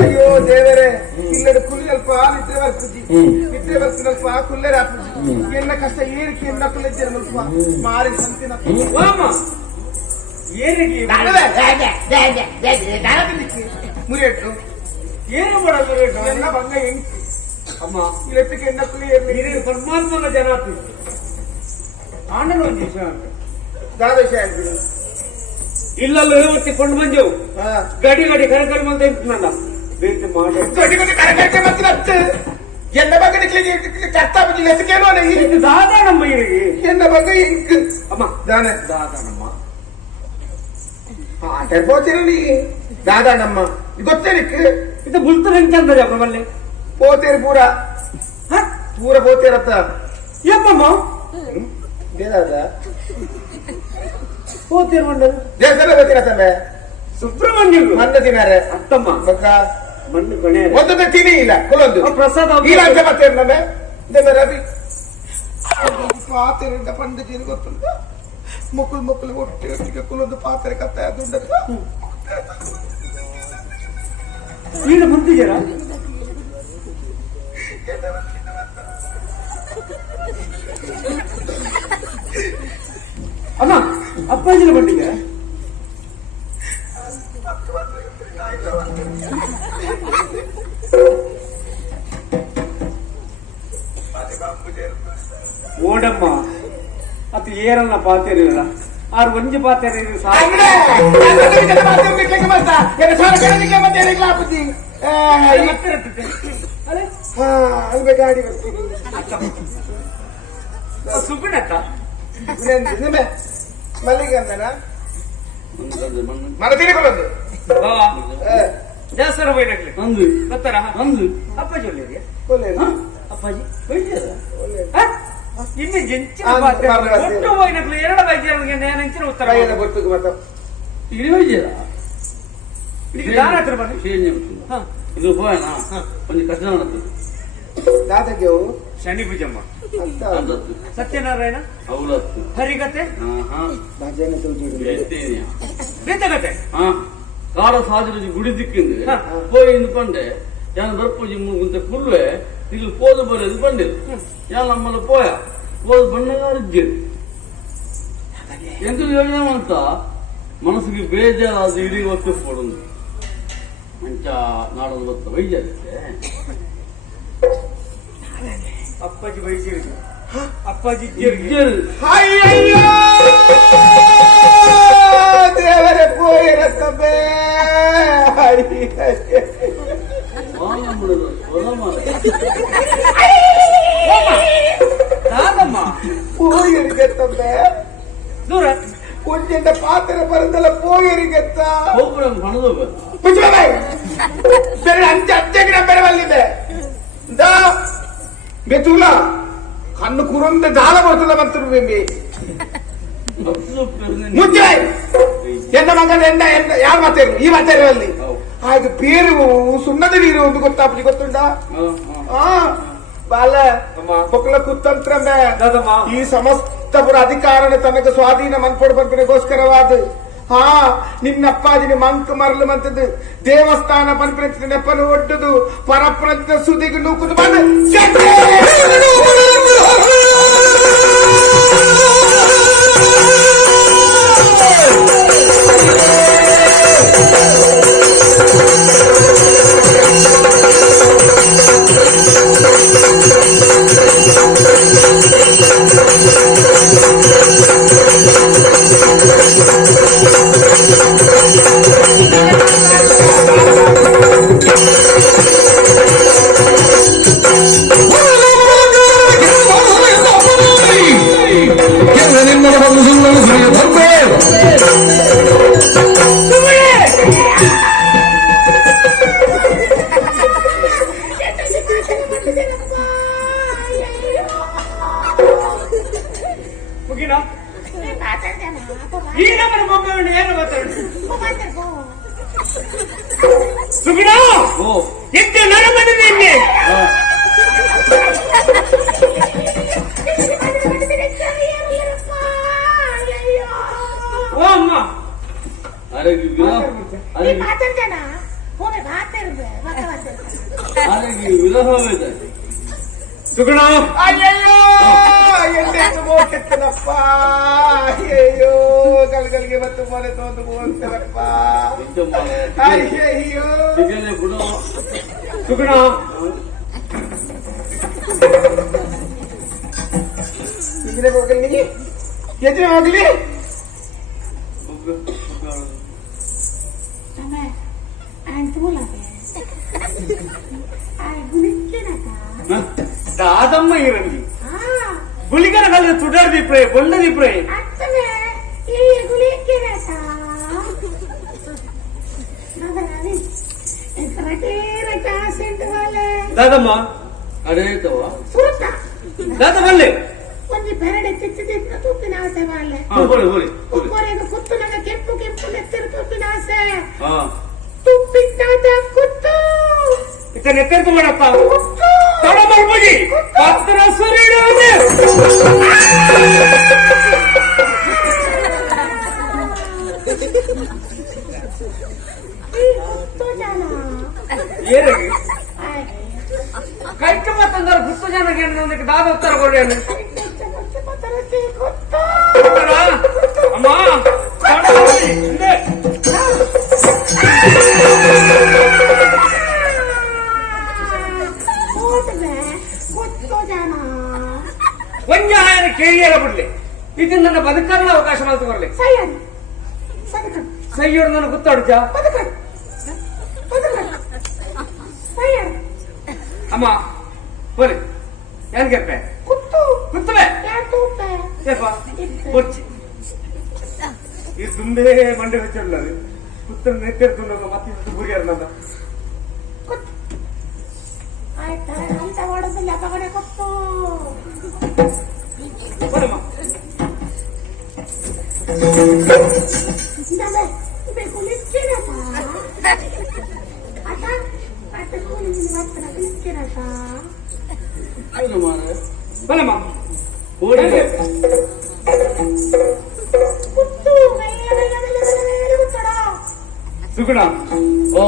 ಅಯ್ಯೋ ದೇವರೇ ಇಲ್ಲದ ಕುಲ್ಲಲ್ಪ ನಿದ್ರೆ ಬರ್ತದೆ ನಿದ್ರೆ ಬರ್ತಿನಲ್ಪ ಕುಲ್ಲರ ಎಲ್ಲ ಕಷ್ಟ ಏರಿಕೆ ನಕ್ಕಲಿದ್ದೀರಲ್ಪ ಮಾರಿ ಸಂತಿನ ಮುರಿಯಟ್ಟು ಏನು ಮಾಡೋದು ಎಲ್ಲ ಬಂಗ ಹೆಂಗ್ ಅಮ್ಮ ಇಲ್ಲಕ್ಕೆ ಎನ್ನಕ್ಕಲಿ ಇರಲಿ ಪರಮಾತ್ಮನ ಜನ ಆಂಡನ ಒಂದು ದಿವಸ ದಾದೇಶ ಆಗ್ತೀನಿ ಇಲ್ಲಲ್ಲ ಕೊಂಡು ಬಂದೆವು ಗಡಿ ಗಡಿ ಕರೆ ಕರೆ ಬಂದ ನನ್ನ ಬೇರೆ ಮಾಡಿ ಗಡಿ ಗಡಿ ಕರೆ ಕರೆ ಬಂದ ಎನ್ನ ಬಗ್ಗೆ ಕರ್ತಾ ಬಂದಿಲ್ಲ ಎತ್ತಕೇನೋ ಇದು ದಾದಾನಮ್ಮ ಇರಿಗೆ ಎನ್ನ ಬಗ್ಗೆ ಇಂಕ್ ಅಮ್ಮ ದಾದಾನಮ್ಮ పోతేనండి దాదానమ్మ ఇదొచ్చేనికి ఇది బుల్తరు ఎంతందరి అమ్మ మళ్ళీ పోతేరు పూరా పూర పోతేరత్త ఏమమ్మ లేదాదా పోతేరు ఉండదు దేశంలో పోతేరత్తమ్మే ಸುಬ್ರಹ್ಮಣ್ಯ ಮಣ್ಣ ತಿನ್ನಾರೆ ಅತ್ತಮ್ಮ ಮಕ್ಕ ಮಣ್ಣು ಕೊನೆ ಒಂದೊಂದು ತಿನಿ ಇಲ್ಲ ಕೊಲೊಂದು ಪ್ರಸಾದ ಈ ರಾಜ್ಯ ಮತ್ತೆ ನಮ್ಮೆ ದೇವ ರವಿ ಪಾತೆರಿಂದ ಪಂಡಿತ ಏನು ಗೊತ್ತುಂಟ ಮುಕ್ಕಳು ಮುಕ್ಕಳು ಒಟ್ಟಿಗೆ ಕುಲೊಂದು ಪಾತ್ರೆ ಕತ್ತೆ ದುಡ್ಡ ಈಗ ಮುಂದಿದ್ದೀರಾ ಅಮ್ಮ ಅಪ್ಪಾಜಿನ ಬಂದಿಗೆ ಓಡಮ್ಮ ಅದು ಏರನ್ನ ಪಾತೇರಿಲ್ಲ ಆರು ಒಂಜಿ ಪಾತೇರಿ ಗಾಡಿ ಸುಬ್ಬಿಣಕ್ಕ ಮಲ್ಲಿಗೆ ಅಂದನ మన తిరిగి చేస్తారా పోయినట్లే అందు వస్తారా అందు అప్పాజీ అప్పాజీ ఇన్ని జంచిన ఒట్టు పోయినట్లు ఎరడ వైద్యాలకి నేను ఇచ్చిన ఉత్తరం ఇది వైద్యరా ఇది దానత్ర ఇది పోయానా కొంచెం కష్టం ఉండదు దాతకి శని పూజమ్మ ಸತ್ಯನಾರಾಯಣ ಹರಿಕತೆ ಬೇತಕತೆ ಕಾಡ ಸಾಜಿ ಗುಡಿ ದಿಕ್ಕಿಂದು పోయింది పండే యాన దర్పూజి ముంత కుళ్ళే ఇది పోదు పోలేదు పండి యాన నమ్మల పోయా పోదు బండగా ఇజ్జేది ఎందుకు యోజనమంత మనసుకి ಬೇಜಾರಾದ ಇಡೀ ಹೊತ್ತು ಕೊಡುದು ಮಂಚ ನಾಡೋದು ಗೊತ್ತ ವೈದ್ಯರಿಗೆ ಅಪ್ಪಾಜಿ ವೈದ್ಯರಿಗೆ ಅಪ್ಪಾಜಿ ಅಯ್ಯಯ್ಯೋ ದೇವರೇ ಪೋಯಿರತ್ತಬೇ போயிருக்கத்தம்பே ದೂರ கொஞ்சம் பாத்திர பறந்தல போயிருக்கತ್ತ அஞ்சு அஞ்சு நம்பர் வல்லிದೆ ಬೆತುಲ ಕಣ್ಣು ಕುರಂದ ದಾಳ ಬರ್ತದ ಮತ್ತೆ ಮುಚ್ಚೆ ಎನ್ನ ಮಗನ ಎಂಡ ಯಾರು ಮಾತೇರು ಈ ಮಾತೇರಲ್ಲಿ ಆಗ ಪೇರು ಸುಣ್ಣದ ನೀರು ಒಂದು ಗೊತ್ತಾಪಿ ಗೊತ್ತುಂಡ ಬಾಲ పొక్కల కుతంత్రమే ఈ సమస్తపుర అధికారణ తనకు స్వాధీన మన్పడు పంపినಗೋಸ್ಕರವಾದ ನಿನ್ನಪ್ಪಾಜಿನ ಮಂಕ ಮರಲು ಮಂತದ್ದು ದೇವಸ್ಥಾನ ಪನ್ಪಿನ ನೆಪ್ಪಲು ಒಡ್ಡುದು ಪರಪ್ರಂತ ಸುದಿಗೆ ನೂಕುದು ಬಂದ ಸುಗಿಣ ಎತ್ತೆ ನರ ಮಾಡಿದೆ ಇಲ್ಲಿ. ಓ ಅಮ್ಮ ಸುಗುಣ ಅಯ್ಯಯ್ಯೋ ಎಲ್ಲೆಂದು ಹೋಗ್ತಿತ್ತನಪ್ಪ. ಅಯ್ಯಯ್ಯೋ ಗಲ್ಗಲ್ಗೆ ಮತ್ತು ಮೊರೆ ತೋದು ಹೋಗ್ತಾರಪ್ಪ. ಅಯ್ಯಯ್ಯೋ ಸುಗುಣ ಎದುರೇ ಹೋಗಲಿ ನಿನಗೆ, ಎದುರೇ ಹೋಗಲಿ. దాదమ్మ ఇరండి గుళికన కలిసి చుడ్డాడు దిప్రే బొండ దిప్రే దాదమ్మ అదే దాదమ్మల్లే ಒಂದು ಬೆರಡೆ ಚಿಚ್ಚಿದ ತುಪ್ಪಿನ ಆಸೆ ಬಾಳೆ ಕುತ್ತುನಾಗ ಕೆಂಪು ಕೆಂಪು ನೆತ್ತಿರು ತುಪ್ಪಿನ ಆಸೆ ತುಪ್ಪಿಟ್ಟಾದ ಕುತ್ತು ಇತ್ತ ನೆತ್ತೆರ್ತು ಮಾಡಪ್ಪ ತೊಡ ಮಾಡ್ಬೋದಿ ಪತ್ರ ಸುರಿಡೋನೆ ಏನಿಗೆ ಕೈಕ್ಕೆ ಮತ್ತಂದ್ರೆ ಗುತ್ತು ಜನಕ್ಕೆ ಏನಕ್ಕೆ ದಾದ ಉತ್ತರ ಕೊಡ್ರಿ ಅಮ್ಮ ಒಂಜಾಯನ ಕೇಳಿಯಲ್ಲ ಬಿಡ್ಲಿ ಇದು ನನ್ನ ಬದುಕಲ್ಲ ಅವಕಾಶ ಮಾತು ಬರಲಿ ಸೈಯೋಡು ನನಗೆ ಗೊತ್ತಾಡುತ್ತಾ ಅಮ್ಮ ಬರಿ ಏನ್ ಗೆಪ್ಪೆ ಕುತ್ತವೆ ಬೊಚ್ಚಿ ಇದು ತುಂಬೇ ಮಂಡೆ വെച്ചുള്ള കുത്തൻ നെറ്റെടുത്തുള്ള മത്തി ബുരിയാർ നന്ദ ಅಂತ ಮಾಡೋದಿಲ್ಲ ತಗೊಂಡೆ ಕೊತ್ತು ಬರಮ್ಮ ಬೇಕು ನಿಶ್ಚಿರತ ಅಟ ಅಟಕು ನಿನ್ನ ಮಾತ್ರ ನಿಶ್ಚಿರತ ಬರಮ್ಮ ಓಡಿ ಕುತ್ತು ಮೇಲೆ ಕುತ್ತಡ ಸುಗುಣ ಓ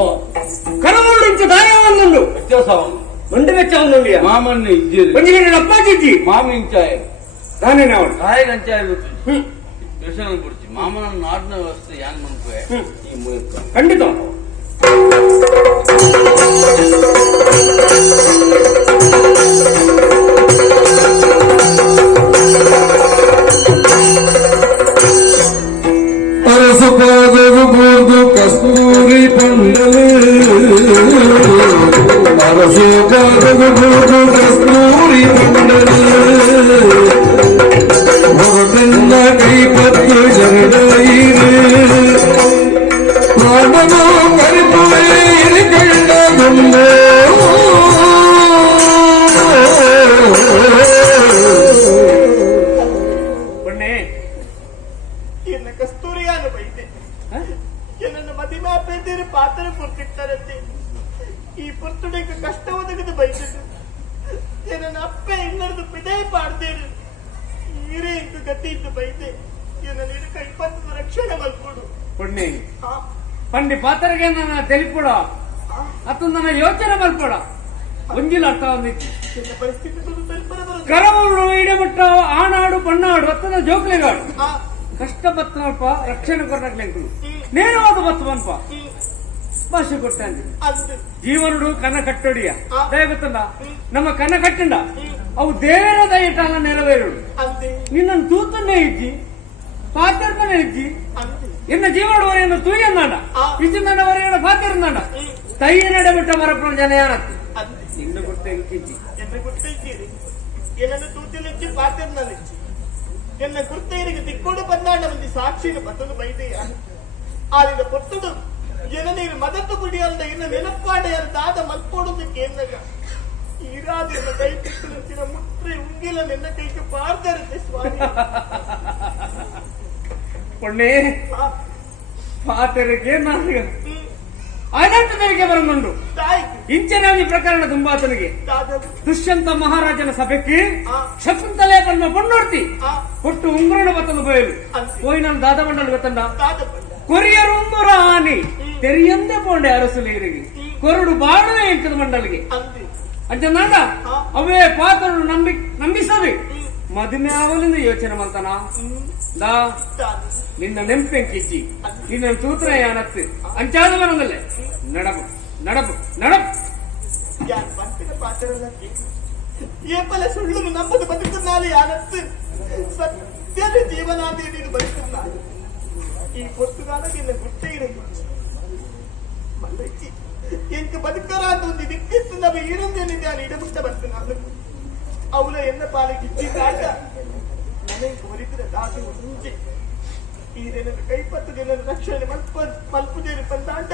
ಕರಮೂಡಿಂಚು ದಾಯವನ್ನು ವ್ಯತ್ಯಾಸವನ್ನು ಮಂಡಿ വെച്ചവന്നുണ്ട് ಮಾಮನ್ನ ಇದ್ದೀರಿ ಒಂಜಿಗೆ ಅಪ್ಪಾಜಿಜ್ಜಿ ಮಾಮಿಂಚಾಯ ನಾನೇ ನಾವು ಕಾಯಗಂಚಾಯ ದರ್ಶನ ಕೊಡ್ತಿ ಮಾಮನ ನಾಡಿನ ವ್ಯವಸ್ಥೆ ಯಾನ್ ಮನ್ಕುವೆ ಈ ಮೂಲಕ ಖಂಡಿತ ಅರಸು ಪಾದವು ಬೋರ್ದು ಕಸ್ತೂರಿ ಪಂಡಲು ಅರಸು ಪಾದವು ಬೋರ್ದು ಕಸ್ತೂರಿ ಪಂಡಲು ಹೊರಟಿಂದ ಕೈಪತ್ತು ಜರಡೈರು ಪ್ರಾಣನು ಕರಿಪುರಿ ಕಂಡ ಗೊಂಬೆ ಎನ್ನ ಕಸ್ತೂರಿಯಾನು ಬೈತೆ ಎನ್ನ ಮದಿಮಾಪೇದಿರು ಪಾತ್ರ ಕೊಟ್ಟಿರ್ತಾರಂತೆ ಈ ಪುರ್ತುಡಿಗೆ ಕಷ್ಟ ಒದಗದು ಬೈತದು ಎನ್ನ ಅಪ್ಪ ಇನ್ನರದು ಪಿದೇ ಪಾಡ್ದೇರು ಈರೇ ಇಂದು ಗತಿ ಇದ್ದು ಬೈತೆ ಎನ್ನ ನೀನು ಕೈಪತ್ತು ರಕ್ಷಣೆ ಮಲ್ಕೊಡು ಪುಣ್ಯ ಪಂಡಿ ಪಾತ್ರಗೆ ನನ್ನ ತಿಳಿಪುಡ ಅತ್ತು ನನ್ನ ಯೋಚನೆ ಮಲ್ಪಡ ಒಂಜಿಲ ಅರ್ಥ ಒಂದಿತ್ತು ಎನ್ನ ಪರಿಸ್ಥಿತಿ ತಲುಪರ ಕರವರು ಇಡಮಟ್ಟ ಆನಾಡು ಪಣ್ಣಾಡು ಅತ್ತನ ಜೋಕ್ಲೆಗಾಡು ಕಷ್ಟಪತ್ತನಪ್ಪ ರಕ್ಷಣೆ ಕೊರಕ್ಲೆಂಕು ನೇರವಾದ ಬತ್ತವನ್ಪ ಭಾಷೆ ಕೊಟ್ಟಾಂಜಿ ಅಂದು ಜೀವನುಡು ಕನ್ನ ಕಟ್ಟೊಡಿಯ ದಯಗೊತ್ತಲ್ಲ ನಮ್ಮ ಕನ್ನ ಕಟ್ಟಂಡ ಅವು ದೇವರ ದಯಟಲ್ಲ ನೆರವೇರುಡು ಅಂದೆ ನಿನ್ನನ್ನು ತೂತನ್ನೇ ಇಜ್ಜಿ ಪಾತ್ರನೇ ಇಜ್ಜಿ ಅಂದೆ ಎನ್ನ ಜೀವನವರೆಯನ್ನು ತೂಯನ್ನಾಡ ಇಚ್ಚಿನವರೆಯನ್ನು ಪಾತ್ರನಾಡ ತೈಯ ನಡೆಬಿಟ್ಟ ಮರಪ್ರ ಜನಯಾನತ್ತು ಅಂದೆ ನಿನ್ನ ಗೊತ್ತ ಎಂಕಿಜ್ಜಿ ಎನ್ನ ಗುರ್ತೈತೀರಿ ಎನ್ನನ್ನು ತೂತಿಲಿಚ್ಚಿ ಪಾತ್ರನಲ್ಲಿಚ್ಚಿ ಎನ್ನ ಗುರ್ತೈರಿಗೆ ತಿಕ್ಕೋಡು ಬಂದಾಡ ಮಂದಿ ಸಾಕ್ಷಿನ ಬತ್ತಲು ಬೈದೆಯ ಆಲಿನ ಪೊತ್ತುಡು ಎನ್ನ ನೀರು ಮದತ್ತು ಕುಡಿಯಲ್ದ ಇನ್ನು ನೆನಪಾಡೆಯರ ದಾದ ಮಲ್ಪೋಡೋದಕ್ಕೆ ಎನ್ನಗ ಈರಾದ ಕೈ ತಿಕ್ಕಿನ ಮುಟ್ರೆ ಉಂಗಿಲ ನಿನ್ನ ಕೈಗೆ ಪಾರ್ದರುತ್ತೆ ಸ್ವಾಮಿ ಪೊಣ್ಣೆ ಪಾತ್ರಕ್ಕೆ ನಾನು ಅನಂತದರಿಗೆ ಬರಮಂಡು ತಾಯಿ ಇಂಚರಾಜಿ ಪ್ರಕರಣ ದುಂಬಾತನಿಗೆ ದಾದವು ದುಷ್ಯಂತ ಮಹಾರಾಜನ ಸಭೆಗೆ ಆ. ಶಕುಂತಲೆ ಪದ್ಮ ಪೊನ್ನೊಡ್ತಿ ಆ ಕೊಟ್ಟು ಉಂಗುರನ ಬತ್ತಲು ಬಯಲು ಅಂತೆ. పోయిన దాదమండలు గతండ ದಾದಪಂಡ కొరియరుంబుర అని తెరియందే పోండే అరసులేరిగి కొరుడు బాడవే ఇంకది మండలికి ಅಂತೆ అంటేనాడ అవే పాత్రలు ನಂಬಿಸವೆ ಮದುವೆ ಆವಲಿಂದ ಯೋಚನೆ ಮಂತನ ದಾ ದಾದ ನಿನ್ನ ನೆಂಪೆಂಕಿಚ್ಚಿ ನಿನ್ನ ತೂತ್ರಯಾನತ್ತು ಅಂಚಾದ ಮನದಲ್ಲೇ ನಡಬು ನಡಬು ನಡಬು ಯಾನ್ ಬಂತಿನ ಪಾತ್ರಲಕ್ಕೆ ಏಪಲ ಸುಳ್ಳು ನಂಬದು ಬದುಕುನ್ನಾಲಿ ಯಾನತ್ತು ಸತ್ಯದ ಜೀವನಾದಿ ನೀನು ಬದುಕುನ್ನಾಲಿ ಈ ಪೊತ್ತುಗಾಲಕ್ಕೆ ನಿನ್ನ ಗುಟ್ಟೆ ಇರಲಿ ಮಲ್ಲಚ್ಚಿ ಎಂಕ ಬದುಕರಾದ ಒಂದು ದಿಕ್ಕಿತ್ತು ನಮ್ಮ ಈರೊಂದೇನಿದೆ ಅಲ್ಲಿ ಇಡಬಿಟ್ಟ ಬಂತು ನಾನು ಅವಳ ಎನ್ನ ಪಾಲಿಗೆ ಇಚ್ಚಿದ್ದಾಟ ನನಗೆ ಕೋರಿದ್ರೆ ದಾಟಿ ಮುಂಚೆ ಈ ದಿನದ ಕೈಪತ್ತು ದಿನದ ರಕ್ಷಣೆ ಮಲ್ಪುದೇನು ಬಂದಾಟ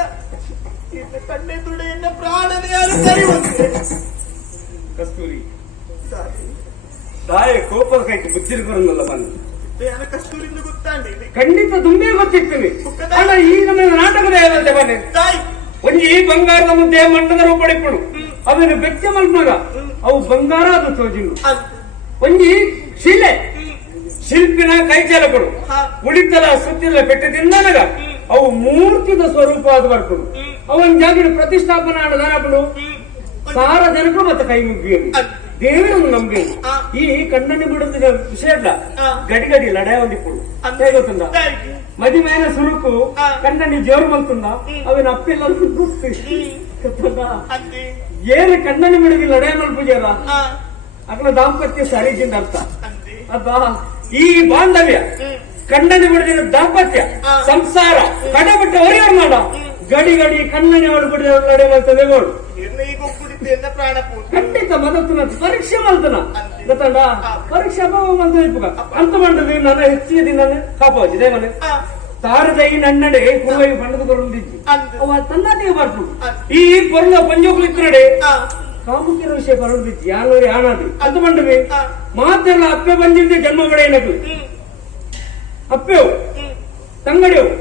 ಇನ್ನ ಕಣ್ಣೆ ತುಡೆ ಎನ್ನ ಪ್ರಾಣನೇ ಯಾರು ಕರೆಯುವಂತೆ ಕಸ್ತೂರಿ ದಾಟಿ ತಾಯಿ ಕೋಪದ ಕೈಗೆ ಬುದ್ಧಿರು ಬರಲ್ಲ ಬಂದು ಯಾರ ಕಸ್ತೂರಿಂದ ಗೊತ್ತಾಂಡಿ ಖಂಡಿತ ತುಂಬೇ ಗೊತ್ತಿರ್ತೀನಿ ಅಲ್ಲ ಈ ನಮ್ಮ ನಾಟಕದ ಏನಂತೆ ಬನ್ನಿ ತಾಯಿ ಒಂಜಿ ಬಂಗಾರದ ಮುದ್ದೆ ಮಂಡದ ರೂಪಡಿಪ್ಪಳು ಅವನು ಬೆಚ್ಚ ಮಲ್ಪನಾಗ ಅವು ಬಂಗಾರ ಅದು ತೋಜಿನು ಅಂತ ಒಂಜಿ ಶಿಲೆ ಶಿಲ್ಪಿನ ಕೈಚಾಲಕರು ಹಾ. ಉಳಿತಲ ಸುತ್ತಿಲ ಪೆಟ್ಟದಿಂದನಗ ಅವು ಮೂರ್ತಿದ ಸ್ವರೂಪ ಅದು ಬರ್ಕೊಂಡು ಅವನ್ ಜಾಗಿನ ಪ್ರತಿಷ್ಠಾಪನಾ ದಾನಪಡು ಸಾರ್ವಜನಿಕರು ಮತ್ತೆ ಕೈ ಮುಗಿಯಲು ದೇವರನ್ನು ನಮ್ಗೆ ಹಾ. ಈ ಕಣ್ಣನ್ನು ಬಿಡುತ್ತಿನ ವಿಷಯ ಹಾ. ಗಡಿ ಗಡಿ ಲಡ ಒಂದಿಪ್ಪಡು ಗೊತ್ತುಂದ ತಾಯಿ ಮದಿಮೇನ ಸುರುಕು ಹಾ. ಕಣ್ಣನಿ ಜೋರು ಬಂತುಂದ ಅವನ ಅಪ್ಪೆಲ್ಲ ಗೊತ್ತುಂದ ಅಂತೆ ಏನು ಕಣ್ಣನ್ನು ಬಿಡುದಿ ಲಡೆ ಮಲ್ಪುಜಾರ ಹಾ ಅక్కడ ದಾಂಪತ್ಯ ಸರಿಜಿಂದ ಅರ್ಥ ಅಂತೆ ಅದ ಈ ಬಾಂಧವ್ಯ ಕಣ್ಣನ್ನು ಬಿಡದಿನ ದಾಂಪತ್ಯ ಹಾ. ಸಂಸಾರ ಕಡೆ ಬಿಟ್ಟ ಹೊರೆಯವ್ರು ಮಾಡ ಗಡಿ ಗಡಿ ಕಣ್ಣನೆ ಹೊಡ್ಬಿಡಿದ ನಡೆ ಮಾಡ್ತದೆ ನೋಡು ನಿರ್ಣಯಿಗೂ ಕುಡಿತು ಎನ್ನ ಪ್ರಾಣ ಪೂರ್ತಿ ಖಂಡಿತ ಮದತ್ತನ ಪರೀಕ್ಷೆ ಮಾಡ್ತಾನ ಅಂತೆ. ಗೊತ್ತಂಡ ಪರೀಕ್ಷೆ ಅಭಾವ ಮಂದ ಇಪ್ಪುಗ ಅಂತ ಮಂಡದು ನನ್ನ ಹೆಚ್ಚಿಗೆ ದಿನ ಕಾಪಾಜಿ ದೇವನೇ ಹಾ ತಾರದೈ ನನ್ನಡೆ ಕುರುವಾಗಿ ಪಂಡದ ಕೊರೊಂದಿದ್ದು ಅಂತೆ. ಅವ ತನ್ನದೇ ಬರ್ತು ಈ ಪೊರ್ಲ ಪಂಜೋಕ್ಲಿಕ್ಕಡೆ ಹಾ ಕಾಮುಕಿನ ವಿಷಯ ಬರೋದಿತ್ತು ಯಾರು ಯಾಣದು ಅಂತ ಮಂಡವೆ ಹಾ. ಮಾತೆಲ್ಲ ಅಪ್ಪೆ ಬಂದಿದ್ದೆ ಜನ್ಮ ಬಡೆಯನಕು ಅಪ್ಪೆವು ತಂಗಡಿಯವು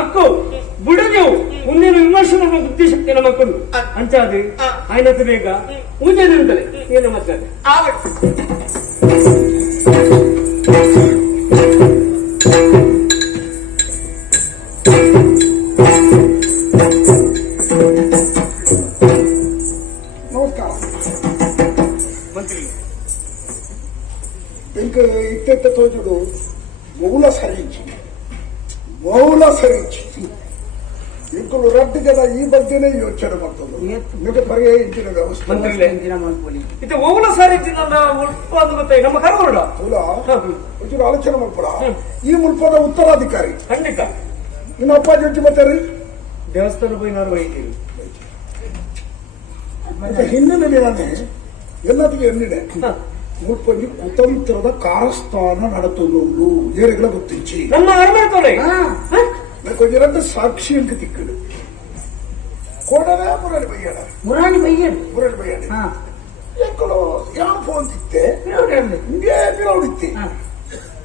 ಅಕ್ಕವು ಬುಡಜವು ಮುಂದಿನ ವಿಮರ್ಶೆ ನಮ್ಮ ಬುದ್ಧಿಶಕ್ತಿ ನಮ್ಮ ಮಕ್ಕಳು ಅಂಚಾದು ಆಯ್ನತ್ತು ಬೇಗ ಮುಂಚೆ ನಿಂತಲೆ ಏನು ಮತ್ತೆ ಆವಡ್ ನಮಸ್ಕಾರ ಮಂತ್ರಿ ఇంక ఇట్టెట్ట తోచుడు మౌల సరించి ఇంకులు రద్దు కదా ఈ మధ్యనే ಯೋಚನೆ ಮಾಡ್ತದೆ మీకు ಪರಿಹರಿಸಿದ ವ್ಯವಸ್ಥೆ ಮಂತ್ರಿಗಳೇ ಇದು ಓವಲ ಸಾರಿ ನನ್ನ ಉತ್ಪಾದ ಗೊತ್ತೇ ನಮ್ಮ ಕರಗೋಡ ಮೂಲ ಒಂಚೂರು ಆಲೋಚನೆ ಮಾಡ್ಕೊಡ ಈ ಮುಲ್ಪದ ಉತ್ತರಾಧಿಕಾರಿ ಖಂಡಿತ ಇನ್ನು ಅಪ್ಪಾಜಿ ಹೊಚ್ಚಿ ಬರ್ತಾರೆ ದೇವಸ್ಥಾನ ಪೋಯಿನಾರು ವೈದ್ಯರು ಮತ್ತೆ ಹಿನ್ನೆಲೆ ನಾನೇ ಎಲ್ಲದಕ್ಕೆ ಎಣ್ಣಿಡೆ ಮುಲ್ಪಲ್ಲಿ ಕುತಂತ್ರದ ಕಾರಸ್ಥಾನ ನಡೆತುಕೊಂಡು ಏರಿಗಳ ಗೊತ್ತಿಂಚಿ ನಮ್ಮ ಅರಮನೆ కొంచెం రెండు సాక్షి ఇంక తిక్కడు కూడనే మురళి పోయాడు మురళి పోయాడు ఎక్కడో యాన్ ఫోన్ తిక్తే ఇంకే పిరవడిత్తి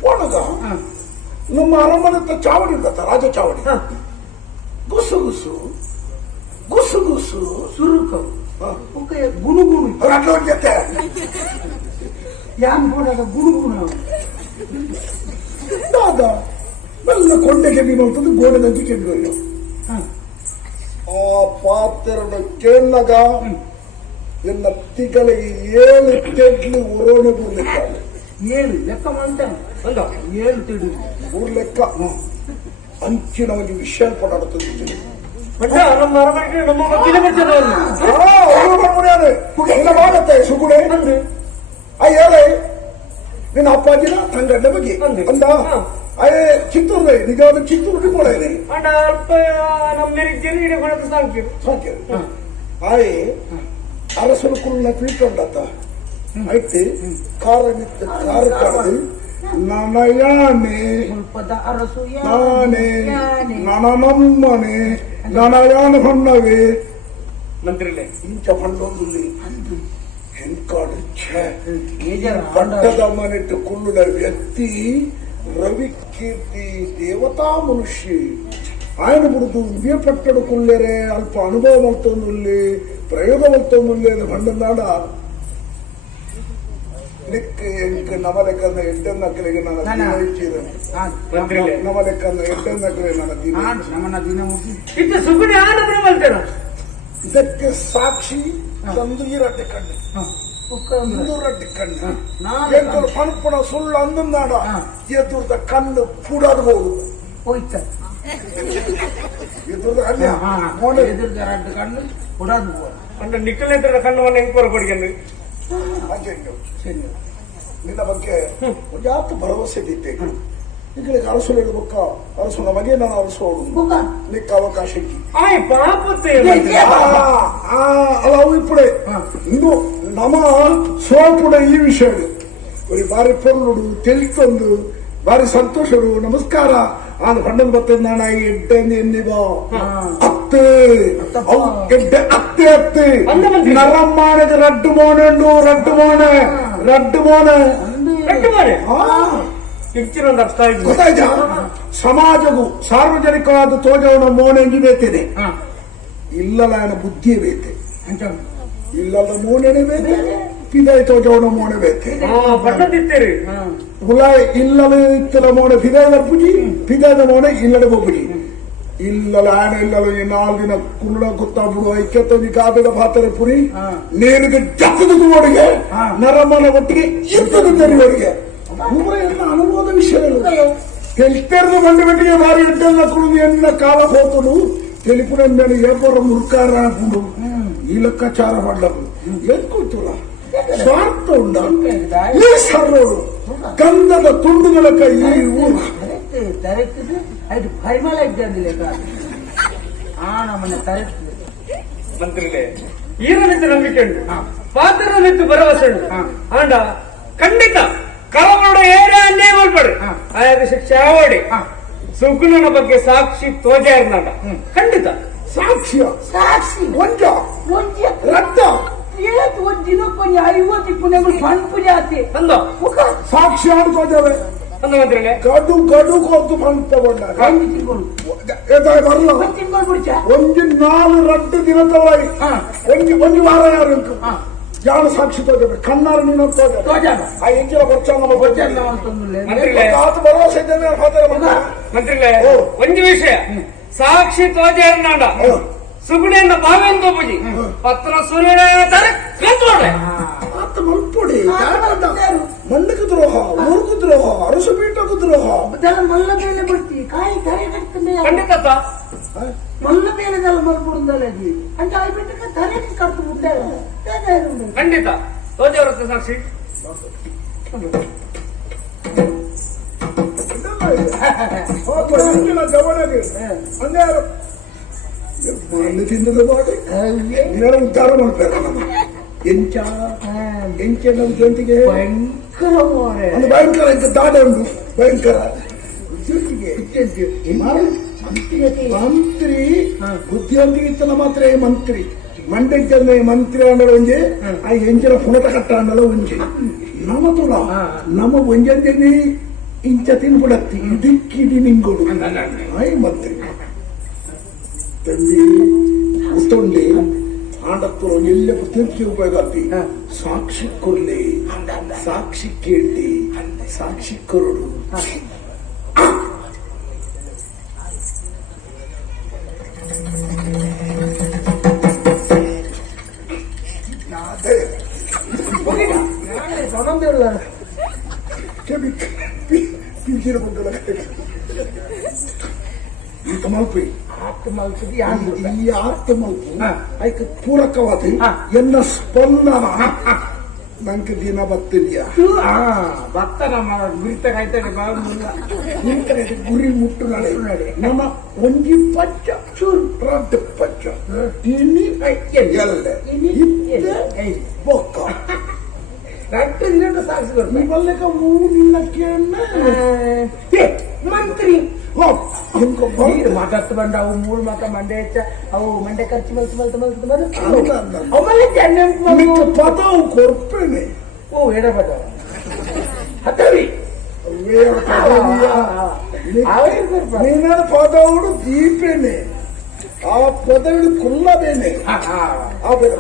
పోనగా ನಮ್ಮ ಅರಮನೆ ಚಾವಡಿ ಉಂಟತ್ತ ರಾಜ ಚಾವಡಿ ಗುಸು ಗುಸು ಗುಸು ಗುಸು ಸುರುಕ ಗುಣಗುಣ ಅಟ್ಲ ಜೊತೆ ಯಾನ್ ಬೋಡಾಗ ಗುಣಗುಣ ದಾದ ಮೆಲ್ಲ ಕೊಂಡೆ ಕೆಮ್ಮಿ ಮಾಡ್ತದ್ದು ಗೋಡೆ ನಂಜಿ ಕೆಮ್ಮಿ ಆ ಪಾತ್ರನ ಕೇಳಗ ಎನ್ನ ತಿಗಳಿಗೆ 7 ತೆಡ್ಲಿ ಉರೋಣೆ ಲೆಕ್ಕ 7 ಲೆಕ್ಕ ಮಾಡ್ತಾನೆ 7 ತಿಳಿ 3 ಲೆಕ್ಕ ಅಂಚಿನವಾಗಿ ವಿಷಯ ಪಡಾಡುತ್ತದೆ ನಮ್ಮ ಅರಮನೆಗೆ ನಮ್ಮ ಮಕ್ಕಳ ಬರ್ತಿದ್ದವರು ಮಾಡತ್ತೆ ಸುಗುಡೆ ಹೇಳಿ ನಿನ್ನ ಅಪ್ಪಾಜಿನ ತಂಗಡ್ಡೆ ಬಗ್ಗೆ ಅಂದ ಅಯ್ಯೇ ಚಿತ್ತೂರು ನಿಜವಾದ ಚಿತ್ತೂರು ಕೂಡ ಇದೆ ಅಂಡ ಅಲ್ಪ ನಮ್ಮ ಮೇರಿದ್ದೀರಿ ಇಡೀ ಕೊಡೋದು ಸಾಂಖ್ಯ ಆಯ್ ಅರಸಲು ಕುಲ್ಲ ಪೀಕೊಂಡತ್ತ ಐತಿ ಕಾರ ಕಡದು ನನಯಾನೆ ಮುಲ್ಪದ ಅರಸು ನಾನೇ ನನನಮ್ಮನೆ ನನಯಾನ ಹೊನ್ನವೇ ಮಂತ್ರಿಗಳೇ ಇಂಚ ಹೊಂಡೊಂದು ಹೆಂಕಾಡು ಪಟ್ಟದ ಮನೆಟ್ಟು ಕುಳ್ಳುಡ ವ್ಯಕ್ತಿ ರವಿ ಕೀರ್ತಿ ದೇವತಾ ಮನುಷ್ಯ ఆయన ఇప్పుడు ఇవే పట్టడు కుళ్ళేరే అల్ప అనుభవం అవుతుంది ಪ್ರಯೋಗ ಮತ್ತೊಂದು ಬಂಡನಾಡ ನಮ್ಮ ಲೆಕ್ಕದ ಎಂಟನ್ನಕ್ಕಲಿಗೆ ನನ್ನ ಇಚ್ಚಿದೆ ನಮ್ಮ ಲೆಕ್ಕದ ಎಂಟನ್ನಕ್ಕಲೆ ನನ್ನ ದಿನ ನಮ್ಮನ್ನ ದಿನ ಮುಗಿ ಇದು ಸುಗುಣಿ ಆನಂದ್ರ ಮಾಡ್ತೇನೆ ಇದಕ್ಕೆ ಸಾಕ್ಷಿ ತಂದು ಈರಡ್ಡೆ ಕಣ್ಣು ಇನ್ನೂರಡ್ಡೆ ಕಣ್ಣು ಎಂಕಲು ಪಣಪುಣ ಸುಳ್ಳು ಅಂದನಾಡ ಎದುರ್ದ ಕಣ್ಣು ಪುಡಬಹುದು ಹೋಯ್ತ ಎದುರ್ದ ಕಣ್ಣು ಮೋಡ ಎದುರ್ದ ರಡ್ಡು ಕಣ್ಣು ಕೊಡೋದು ಅಂದ್ರೆ ನಿಕ್ಕಲಿದ್ರ ಕಣ್ಣವನ್ನು ಹೆಂಗ್ ಕೊಡ್ಕೊಂಡು ಹಾಗೆ ನಿನ್ನ ಬಗ್ಗೆ ಒಂದು ಯಾತು ಭರವಸೆ ಇದ್ದೆ ಈಗಲೇ ಅರಸು ಹೇಳ್ಬೇಕ ಅರಸು ನಮಗೆ ನಾನು ಅರಸೋಡು ನಿಕ್ಕ ಅವಕಾಶ ಆಯ್ ಪಾಪತ್ತೆ ಅಲ್ಲ ಅವು ಇಪ್ಪಡೆ ಇನ್ನು ನಮ್ಮ ಸೋಪುಡ ಈ ವಿಷಯ ஒரு ಬಾರಿ ಪೊರ್ಲುಡು ತೆಲ್ತೊಂದು ಬಾರಿ ಸಂತೋಷಡು ನಮಸ್ಕಾರ ಆದ ಪಂಡನ್ ಬರ್ತದ ನಾನ ಎಡ್ಡೆಂದು ಎನ್ನಿಬೋ ಅತ್ತೆ ಎಡ್ಡೆ ಅತ್ತೆ ಅತ್ತೆ ನರಮ್ಮಾನದ ರಡ್ಡು ಮೋನುಂಡು ರಡ್ಡು ಮೋನೆ ಹೆಚ್ಚಿನೊಂದು ಅರ್ಥ ಆಯ್ತು ಗೊತ್ತಾಯ್ತಾ ಸಮಾಜವು ಸಾರ್ವಜನಿಕವಾದ ತೋಜವನ ಮೋನೆಂಜಿ ಬೇತೇನೆ ಇಲ್ಲಲ ಬುದ್ಧಿಯೇ ಬೇತೆ ಇಲ್ಲದ ಮೋನೆನೆ ಬೇತೆ ಪಿದಾಯ ತೋಜವನ ಮೋನೆ ಬೇತೆ ಪಟ್ಟದಿತ್ತೇರಿ ಉಲ ಇಲ್ಲದ ಇತ್ತಲ ಮೋನೆ ಪಿದಾಯದ ಪೂಜಿ ಪಿದಾಯದ ಮೋನೆ ಇಲ್ಲದ ಬೊಬ್ಬುಜಿ ಇಲ್ಲಲ ಆಣ ಇಲ್ಲಲ ಈ 4 ದಿನ ಕುರುಡ ಗೊತ್ತಾಗ್ಬಿಡು ಐಕ್ಯತೊಂದಿ ಕಾದದ ಪಾತ್ರೆ ಪುರಿ ನೇರಿಗೆ ಜಕ್ಕದ ಓಡಿಗೆ ನರಮನ ಒಟ್ಟಿಗೆ ಇರ್ತದ ತೆರೆಯವರಿಗೆ ಎಲ್ಲ ಅನುಭವದ ವಿಷಯಗಳು ತೆಲ್ತೆರ್ದು ಬಂಡ ಬೆಟ್ಟಿಗೆ ಬಾರಿ ಇಟ್ಟೆಲ್ಲ ಕುಳಿದು ಎನ್ನ ಕಾಲ ಹೋತನು ತೆಲಿಪುರ ಮೇಲೆ ಏಪರ ಮುರ್ಕಾರ ಹಾಕೊಂಡು ಈ ಲೆಕ್ಕಾಚಾರ ಮಾಡಲು ಎತ್ಕೊಳ್ತಲ್ಲ ಸ್ವಾರ್ಥ ಉಂಡ ಈ ಸರ್ರೋಡು ಗಂಧದ ತುಂಡುಗಳ ಕೈ ಊರು ತರೆಕ್ತದೆ ಅದು ಪರಿಮಳ ಇದ್ದಂದಿಲ್ಲ ನಮ್ಮನ್ನ ತರೆಕ್ತದೆ ಮಂತ್ರಿಗಳೇ ಈರನಿತ್ತು ನಂಬಿಕೆ ಉಂಟು ಪಾತ್ರನಿತ್ತು ಭರವಸೆ ಉಂಟು ಆಂಡ ಖಂಡಿತ ಕರವೋಡ ಏನೇ ಅನ್ಯಾಯ ಮಾಡ್ಬೇಡಿ ಆಯಾದ ಶಿಕ್ಷೆ ಆವಡಿ ಸುಗುಣನ ಬಗ್ಗೆ ಸಾಕ್ಷಿ ತೋಜಾರ್ನಾಡ ಖಂಡಿತ ಸಾಕ್ಷ್ಯ ಸಾಕ್ಷಿ ಒಂಜ ಒಂಜಿ ರಕ್ತ ಏತ್ ಒಂದ್ ದಿನಕ್ಕೊಂದು 50 ಪುಣ್ಯಗಳು ಸಣ್ಣ ಪೂಜೆ ಆತಿ ಅಂದ ಸಾಕ್ಷಿ ಅನ್ಕೋತೇವೆ ಅಂದ ಮಂತ್ರಿಗಳೇ ಗಡು ಗಡು ಕೊಟ್ಟು ಬಂದು ತಗೊಂಡ ಬರಲ್ಲ ಒಂದ್ ತಿಂಗಳು ಬಿಡ್ಚ ಒಂದು 4 ರಡ್ಡು ದಿನದವೈ ಒಂದು ವಾರ ಯಾರು ಜಾಣ ಸಾಕ್ಷಿ ತೋಜಬೇಕು ಕಣ್ಣಾರು ನೀನು ತೋಜಾನ ಆ ಎಂಜಿನ ಬರ್ಚಾನ ಮಂತ್ರಿಗಳೇ ಭರವಸೆ ಇದ್ದೇನೆ ಮಂತ್ರಿಗಳೇ ಒಂದು ವಿಷಯ ಸಾಕ್ಷಿ ತೋಜಾರ್ನಾಡ ಸುಗುಣಿಯನ್ನ ಬಾವೆಂದು ಒಬ್ಬುಜಿ ಪತ್ರ ಸುರುಣ ಕಂತೋಡೆ ಆತ ಮಲ್ಪೊಡಿ ಮಣ್ಣಕ್ಕೆ ದ್ರೋಹ ಊರ್ಗೂ ದ್ರೋಹ ಅರಸು ಪೀಠಕ್ಕೂ ದ್ರೋಹ ಅದೆಲ್ಲ ಮಲ್ಲ ಬೇಳೆ ಬಿಡ್ತಿ ಕಾಯಿ ಕರೆ ಕಟ್ತಂದೆ ಖಂಡಿತ ಮಲ್ಲ ಬೇಳೆದೆಲ್ಲ ಮಲ್ಪುಡದಲ್ಲಿ ಅಂತ ಆಯ್ ಬಿಟ್ಟಕ್ಕೆ ತಲೆ ಕಟ್ಟು ಮುಂದೆ ಖಂಡಿತ ತೋಜವರತ್ತ ಸಾಕ್ಷಿ ಇದೆಲ್ಲ ಜವಳಿಗೆ ಹಂಗಾರು ಮಣ್ಣು ತಿನ್ನದ ಮಾಡಿ ನೀನು ಉದ್ಧಾರ ಮಾಡ್ಬೇಕು ನಮ್ಮ ಎಂಚೆಲ್ಲ ಜೊತೆಗೆ ಭಯಂಕರ ಮೋರೆ ಒಂದು ಭಯಂಕರ ಇಂತ ದಾಡ ಉಂಟು ಭಯಂಕರ ಜೊತೆಗೆ ಮಂತ್ರಿ ಬುದ್ಧಿವಂತಿಗೆ ಇತ್ತಲ್ಲ ಮಾತ್ರ ಮಂತ್ರಿ ಮಂಡ್ಯಕ್ಕೆ ಮಂತ್ರಿ ಅಂಡಲ ಒಂಜೆ ಆ ಎಂಚಿನ ಪುನತ ಕಟ್ಟ ಅಂಡಲ ಒಂಜೆ ನಮ ತುಲ ನಮ ಒಂಜಂಜನಿ ಇಂಚ ತಿನ್ಬಿಡತ್ತಿ ಇದಕ್ಕಿಡಿ ನಿಂಗೋಡು ಆಯ್ ಮಂತ್ರಿ ತಂದಿ ಉತ್ತೊಂಡಿ ಆಂಡತ್ತರು ಎಲ್ಲ ತಿರುಗಿ ಉಪಯೋಗ ಸಾಕ್ಷಿ ಕೊಲ್ಲಿ ಸಾಕ್ಷಿ ಕೇಳಿ ಸಾಕ್ಷಿ ಕೊರಡು ಪಿಂಚಿನ ಬಂದಲ್ಲ ಈತ ಮಲ್ಪಿ ಮಲ್ಪದಿ ಈ ಆರ್ತ ಮಲ್ಪು ಆಯ್ಕೆ ಪೂರಕವಾದ ಎನ್ನ ಸ್ಪಂದನ ನಂಗೆ ದಿನ ಬತ್ತಿದ್ಯಾ ಭತ್ತ ನಮ್ಮ ಗುರಿತ ಕಾಯ್ತಾನೆ ಗುರಿ ಮುಟ್ಟು ನಡೆ ನಮ್ಮ ಒಂಜಿ ಪಚ್ಚ ಚೂರು ರಡ್ಡು ಪಚ್ಚ ಇನಿ ಎಲ್ಲ ಬೊಕ್ಕ ರಡ್ಡು ದಿನ ಸಾಗಿಸಿ ಇವಲ್ಲಕ 3 ದಿನಕ್ಕೆ ಮಂತ್ರಿ ಮಂತ್ರಿ ಮಗತ್ತು ಬಂಡ ಅವು 3 ಮಕ ಮಂಡೆ ಹೆಚ್ಚ ಅವು ಮಂಡೆ ಖರ್ಚು ಮಲ್ತು ಪದವು ಕೊರ್ಪೇನೆ ಓ ಎಡಬಡ ಹತ್ತವಿ ನೀನ ಪದವುಡು ದೀಪೇನೆ ಆ ಪದಗಳು ಕುಲ್ಲ ಬೇನೆ ಆ ಬೇಡ